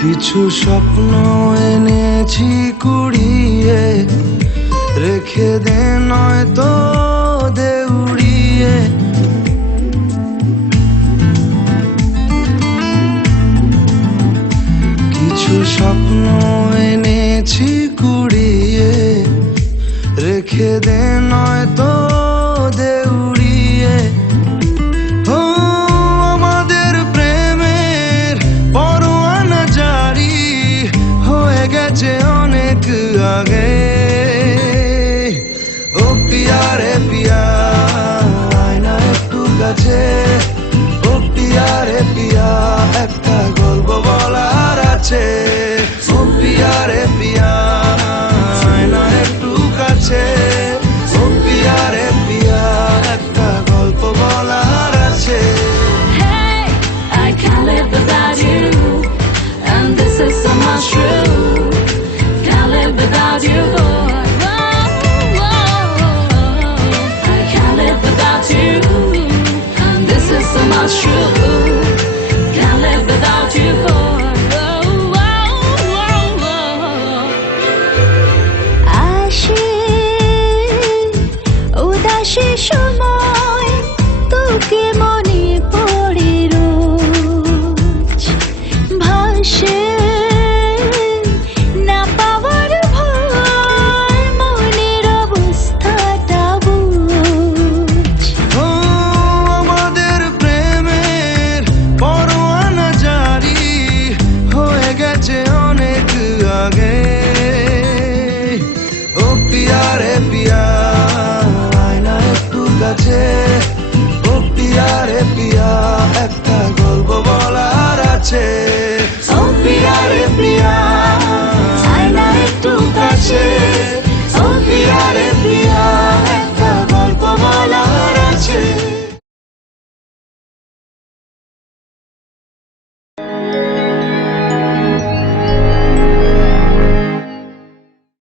কিছু স্বপ্ন এনেছি কুড়িয়ে, রেখে দে নয়তো দে উড়িয়ে। কিছু স্বপ্ন এনেছি কুড়িয়ে, রেখে দে নয়তো দে উড়িয়ে। ও আমাদের প্রেমের পরোয়ানা জারি হয়ে গেছে অনেক আগে। ও পিয়া রে পিয়া, আয়না একটু কাছে। ও পিয়া রে পিয়া, একটা গল্প বলার আছে। ও পিয়া রে পিয়া, আয়না একটু কাছে। ও পিয়া রে পিয়া, একটা গল্প বলার আছে। Hey, I can't live without you, and this is so much true. Can't live without you, boy. I can't live without you, and this is so much true. Can't live without you, boy. আসে উদাসী সময়, তোকে মনে পড়ে রোজ। ভাসে না পাওয়ার ভয়, মনের অবস্থাটা বুঝ। ও আমাদের প্রেমের পরোয়ানা জারি হয়ে গেছে অনেক আগে। ও পিয়া রে পিয়া, আয়না একটু কাছে। ও পিয়া রে পিয়া, একটা গল্প বলার আছে। ও পিয়া রে পিয়া, আয়না একটু কাছে। ও পিয়া রে পিয়া।